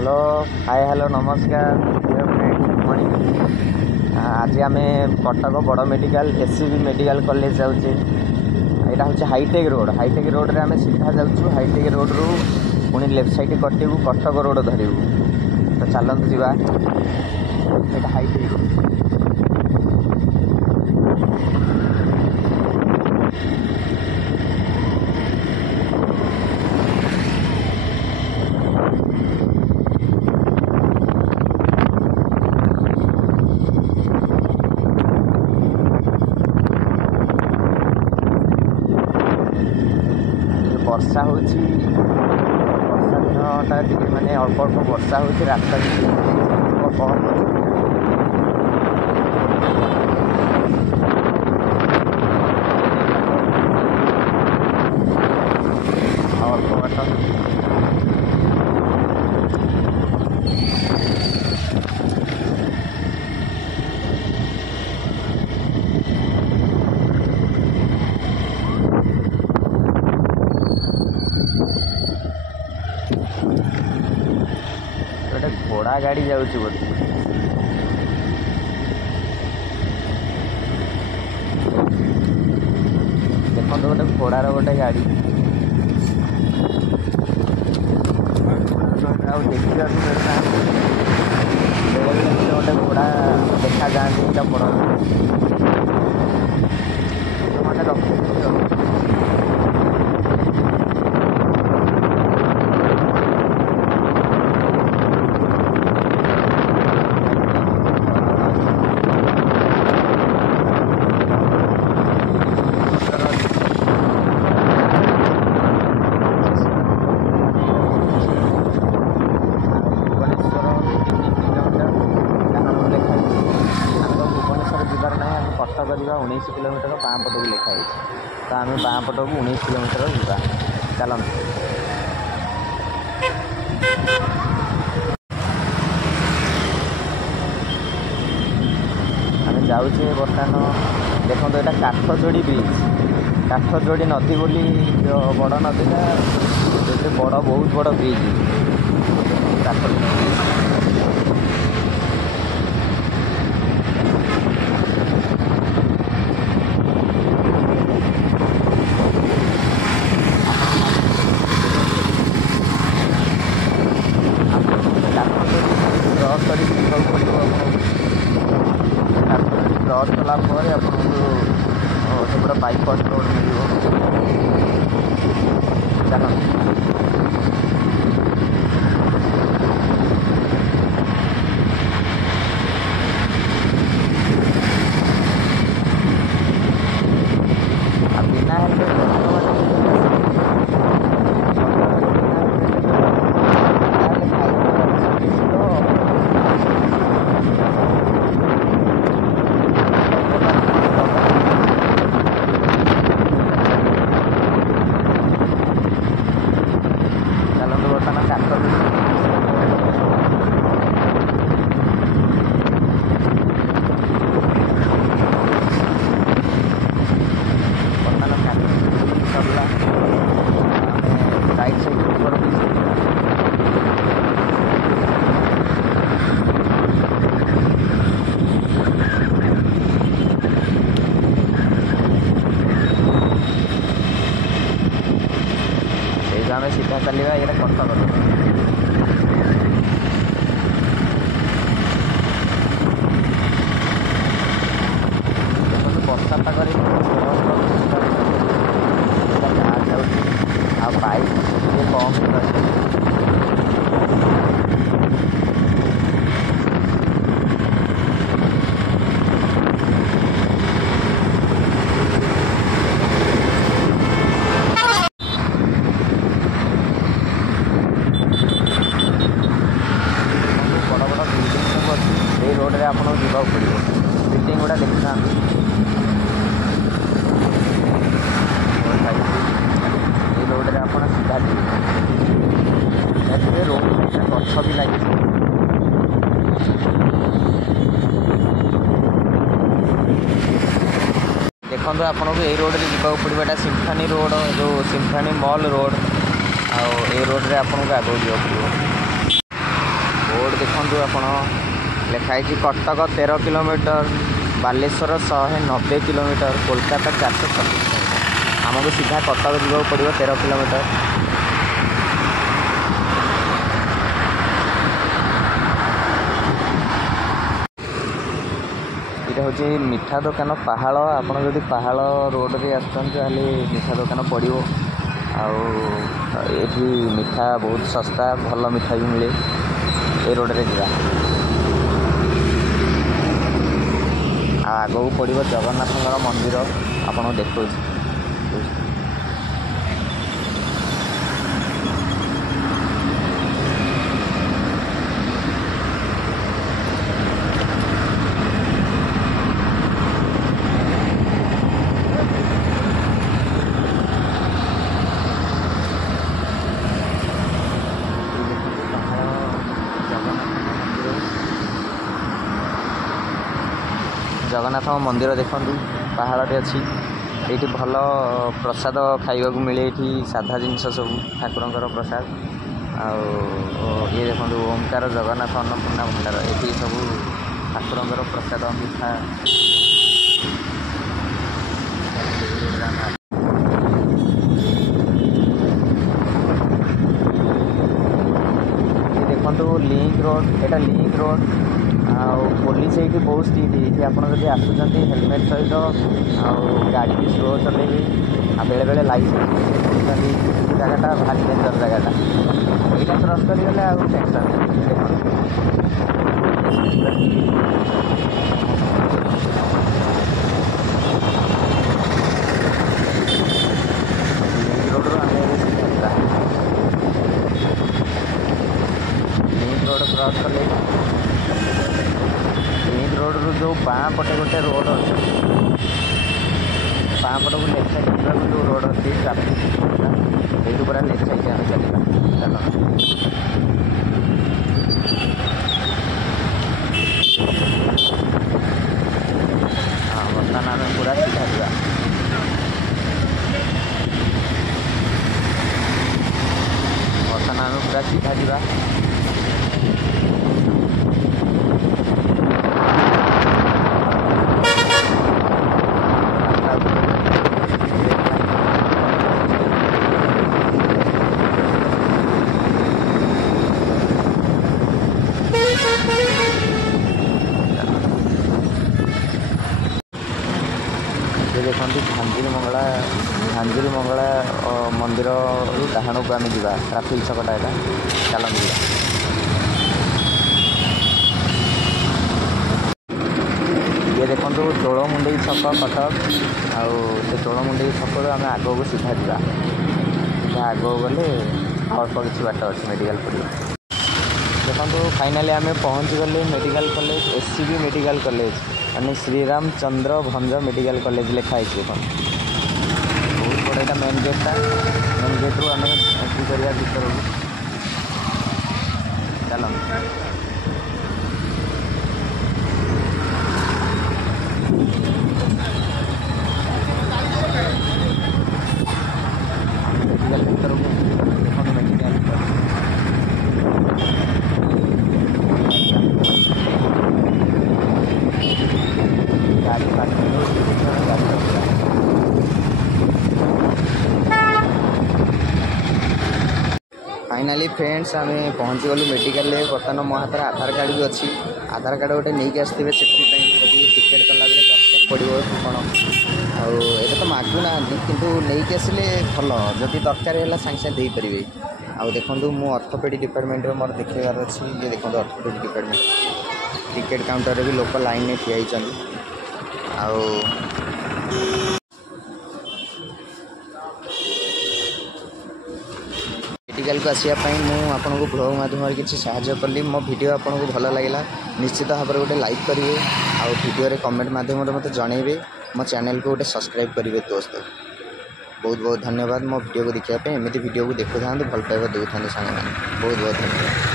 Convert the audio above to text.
Hello hi hello नमस्कार good morning. आज आम कटक बड़ मेडिकल एससीबी मेडिकल कॉलेज जाऊे। यहाँ हूँ हाईटेक रोड रे आम सीधा जाऊँ। हाईटेक रोड रु पुणी लेफ्ट साइड कटू कटक रोड धरू। तो चलतु जावा यहाँ हाईटेक रोड। वर्षा हो वर्षा दिनटा टे माने अल्प अल्प वर्षा हो रास्ता अल्प बाट गोटे घोड़ा गाड़ी जाऊँच बोधे। देखो गोटे घोड़ार गोटे गाड़ी देखी गोटे घोड़ा देखा जाती पड़ मैंने रखी कटक जा 19 किलोमीटर बाँ पट को लिखाई। तो आम बाँ पट को 19 किलोमीटर जा चलते। आम जाऊे बर्तमान देखो यहाँ काठजोड़ी ब्रिज काठजोड़ी नदी बोली बड़ नदीटा बड़ बहुत बड़ ब्रिज काठजोड़ी। क्रॉस कला आपको बाइक कंट्रोल मिल बिना आम सीधा चलवा ये कटक वर्षा पाग बाइक कम रोड रे आपको जावाक पड़ो बिल्डिंग गुड़ा देखना रोड रे आप सीधा जी रोड गछ भी लगे देखो आपको ये रोड रे जावाक पड़ो। यहाँ सिम्फनी रोड जो सिम्फनी मॉल रोड आ रोड रे आपको आगे जावाक पड़ो। बोर्ड देखु आप लिखाई कटक 13 किलोमीटर, बालेश्वर 190 किलोमीटर, कोलकाता 436 आमको सीधा कटक जावाक पड़ो 13 किलोमीटर। ये हूँ मिठा दुकान पहाड़। आपड़ जब पहाड़ रोड रे आसुँचे मिठा दुकान पड़ो। आठी मिठा बहुत सस्ता, भल मिठा भी मिले। ये रोड रे जा आगू पड़ो जगन्नाथ मंदिर, आपको देखो। जगन्नाथ मंदिर देखु पहाड़ अच्छी। ये भल प्रसाद खाइबा मिले, ये साधा जिनस सब ठाकुर प्रसाद। ये देखो ओंकार जगन्नाथ अन्नपूर्णा भंडार, ये सब ठाकुर प्रसाद मिठा। ये देखो लिंक रोड, यहाँ लिंक रोड। पुलिस ये बहुत स्ट्रिक्ट ये। आपड़ी आसुँच हेलमेट सहित गाड़ी भी स्लो चलेबे। बेले बेले लाइसेंस जगटा भारी डेंजर जगटा। यहाँ क्रस करगले आउ tension road link road cross कले रोड रू जो बाँ पटे गोटे रोड अच्छे, बाँ पट को लेफ्ट साइड जो रोड अच्छी ट्राफिक ये पूरा लेफ्ट साइड आम चलना। हाँ बर्तमान आम पूरा सीधा जा। बर्तमान आम पूरा सीधा जा। देखो झांझुरी मंगला मंदिर डाहाण को आम जा ट्राफिक छकटा है चलते जा। ये देखो चोलमुंडी छक कटक। से चोलमुंडी छक आम आग को सीधा जा, सीधा आग गले अल्प किसी बाट अच्छे मेडिकल पड़ो। देखो फाइनाली आम पहुँची गले medical college, SCB medical college यानी श्रीरामचंद्र भंज मेडिकल कॉलेज लिखाई। बहुत बड़ा मेन गेटा, मेन गेट रू आम एंट्री करवा भर चल। मेडिकल भर देखो मेडिकल फाइनाली फ्रेंड्स आम पहुँची गलु मेडिकल। बर्तमान मो हाथ आधार कार्ड भी अच्छी। आधार कार्ड गोटे नहीं आसते सेफ्टी जब टिकेट कला बेले दरकार पड़ो कौन आए तो मागुना कि नहीं आसिले भल जदि दरकार है सागे सागे देपारे। आउ देखो मु ऑर्थोपेडिक डिपार्टमेंट में मोर देखार अच्छी। ये देखो ऑर्थोपेडिक डिपार्टमेंट टिकेट काउंटर भी लोक लाइन में ठिया मेडिकल को आसापी मुझे ब्लॉग माध्यम किसी साहाय्य कली। मो वीडियो आपको भल लगा निश्चित भाव में गोटे लाइक करेंगे आउ वीडियो कमेंट माध्यम मत जनइबे। मो चैनल को गोटे सब्सक्राइब करेंगे दोस्त। बहुत बहुत धन्यवाद मो वीडियो को देखा एमती वीडियो को देखु था भल पाइबा देता सारे बहुत बहुत धन्यवाद।